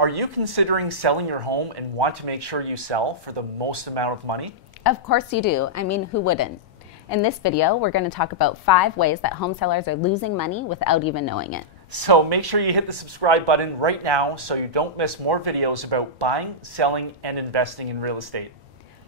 Are you considering selling your home and want to make sure you sell for the most amount of money? Of course you do. I mean, who wouldn't? In this video, we're going to talk about 5 ways that home sellers are losing money without even knowing it. So make sure you hit the subscribe button right now so you don't miss more videos about buying, selling, and investing in real estate.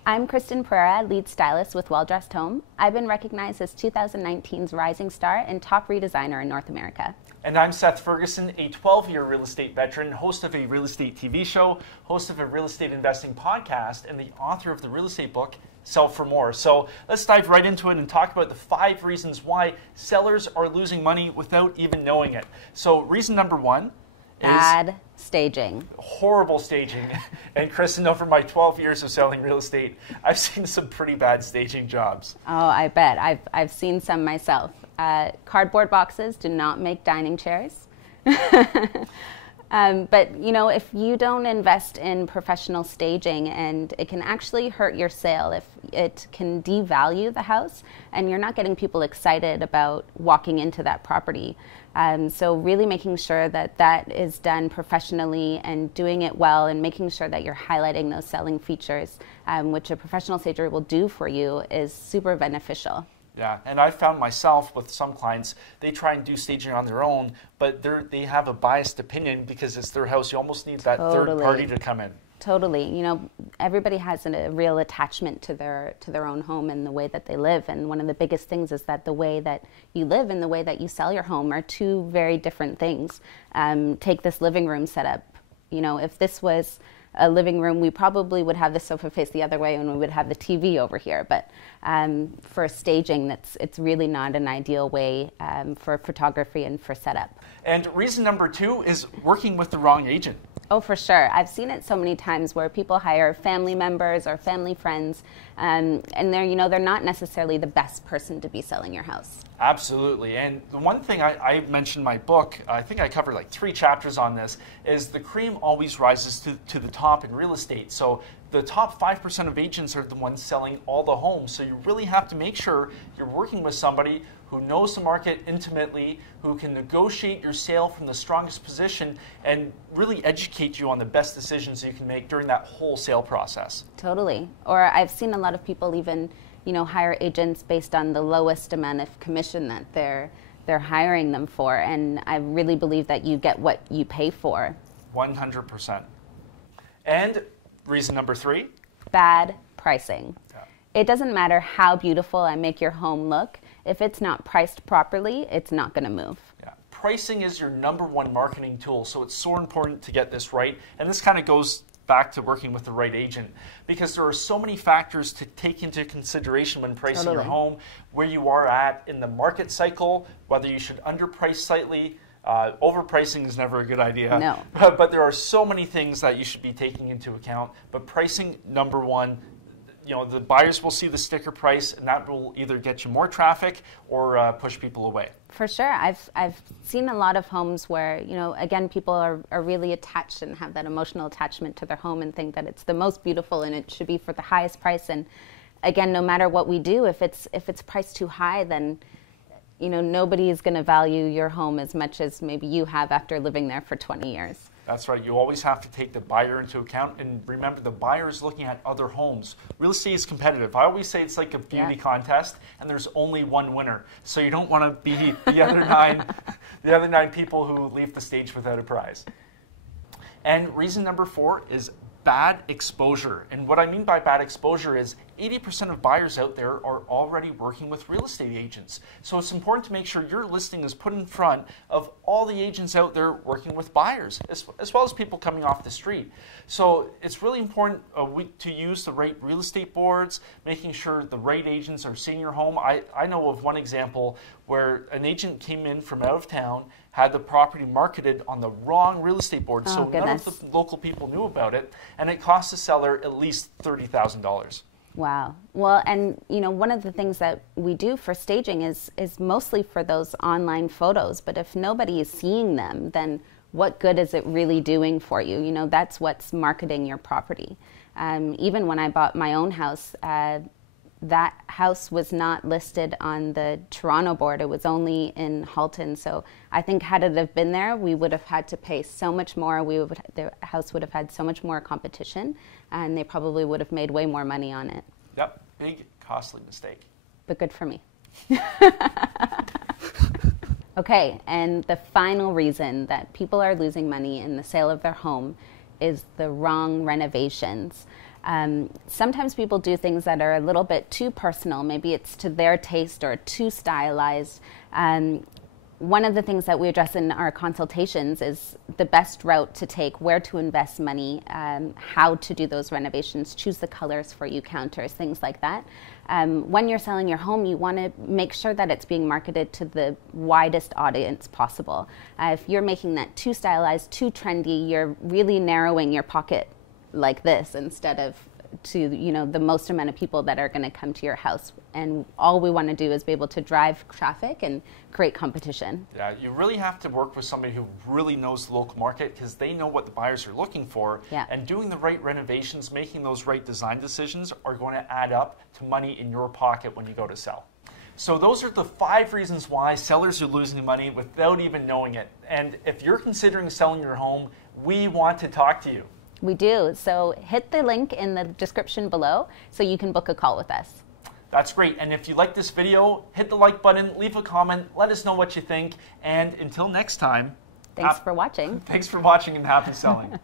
I'm Kristen Pereira, lead stylist with Well Dressed Home. I've been recognized as 2019's Rising Star and top redesigner in North America. And I'm Seth Ferguson, a 12-year real estate veteran, host of a real estate TV show, host of a real estate investing podcast, and the author of the real estate book, Sell for More. So let's dive right into it and talk about the 5 reasons why sellers are losing money without even knowing it. So reason number 1 is bad staging. Horrible staging. And Kristen, over my 12 years of selling real estate, I've seen some pretty bad staging jobs. Oh, I bet. I've seen some myself. Cardboard boxes do not make dining chairs. But, you know, if you don't invest in professional staging, and it can actually hurt your sale, if it can devalue the house and you're not getting people excited about walking into that property. So really making sure that that is done professionally and doing it well, and making sure that you're highlighting those selling features, which a professional stager will do for you, is super beneficial. Yeah, and I found myself with some clients, they try and do staging on their own, but they have a biased opinion because it's their house. You almost need that third party to come in. Totally. You know, everybody has a real attachment to their own home and the way that they live. And one of the biggest things is that the way that you live and the way that you sell your home are 2 very different things. Take this living room setup. You know, if this was a living room, we probably would have the sofa face the other way and we would have the TV over here. But for staging, it's really not an ideal way for photography and for setup. And reason number 2 is working with the wrong agent. Oh, for sure. I've seen it so many times where people hire family members or family friends, and they're not necessarily the best person to be selling your house. Absolutely. And the one thing I mentioned in my book, I think I covered like 3 chapters on this, is the cream always rises to the top in real estate. So the top 5% of agents are the ones selling all the homes. So you really have to make sure you're working with somebody who knows the market intimately, who can negotiate your sale from the strongest position and really educate you on the best decisions you can make during that whole sale process. Totally. Or I've seen a lot of people even, hire agents based on the lowest amount of commission that they're hiring them for. And I really believe that you get what you pay for. 100%. And reason number 3? Bad pricing. Yeah. It doesn't matter how beautiful I make your home look. If it's not priced properly, it's not going to move. Yeah. Pricing is your number 1 marketing tool, so it's so important to get this right. And this kind of goes back to working with the right agent, because there are so many factors to take into consideration when pricing your home, where you are at in the market cycle, whether you should underprice slightly. Overpricing is never a good idea. No. But there are so many things that you should be taking into account. But pricing, number 1, the buyers will see the sticker price, and that will either get you more traffic or push people away. For sure. I've seen a lot of homes where, again, people are really attached and have that emotional attachment to their home and think that it's the most beautiful and it should be for the highest price. And again, no matter what we do, if it's priced too high, then nobody is going to value your home as much as maybe you have after living there for 20 years. That's right. You always have to take the buyer into account. And remember, the buyer is looking at other homes. Real estate is competitive. I always say it's like a beauty contest, and there's only one winner. So you don't want to be the other 9 people who leave the stage without a prize. And reason number 4 is bad exposure. And what I mean by bad exposure is 80% of buyers out there are already working with real estate agents. So it's important to make sure your listing is put in front of all the agents out there working with buyers, as well as people coming off the street. So it's really important to use the right real estate boards, making sure the right agents are seeing your home. I know of one example where an agent came in from out of town, had the property marketed on the wrong real estate board, so none of the local people knew about it, and it cost the seller at least $30,000. Wow. Well, and one of the things that we do for staging is mostly for those online photos, but if nobody is seeing them, then what good is it really doing for you? That's what's marketing your property. Even when I bought my own house, that house was not listed on the Toronto board. It was only in Halton. So I think had it have been there, we would have had to pay so much more. The house would have had so much more competition, and they probably would have made way more money on it. Yep, big costly mistake. But good for me. Okay, and the final reason that people are losing money in the sale of their home is the wrong renovations. Sometimes people do things that are a little bit too personal. Maybe it's to their taste or too stylized. One of the things that we address in our consultations is the best route to take, where to invest money, how to do those renovations, choose the colors for you counters, things like that. When you're selling your home, you want to make sure that it's being marketed to the widest audience possible. If you're making that too stylized, too trendy, you're really narrowing your pocket like this instead of to the most amount of people that are going to come to your house. And all we want to do is be able to drive traffic and create competition. Yeah, you really have to work with somebody who really knows the local market, because they know what the buyers are looking for. Yeah. And doing the right renovations, making those right design decisions are going to add up to money in your pocket when you go to sell. So those are the 5 reasons why sellers are losing money without even knowing it. And if you're considering selling your home, we want to talk to you. We do. So hit the link in the description below so you can book a call with us. That's great. And if you like this video, hit the like button, leave a comment, let us know what you think. And until next time. Thanks for watching. Thanks for watching, and happy selling.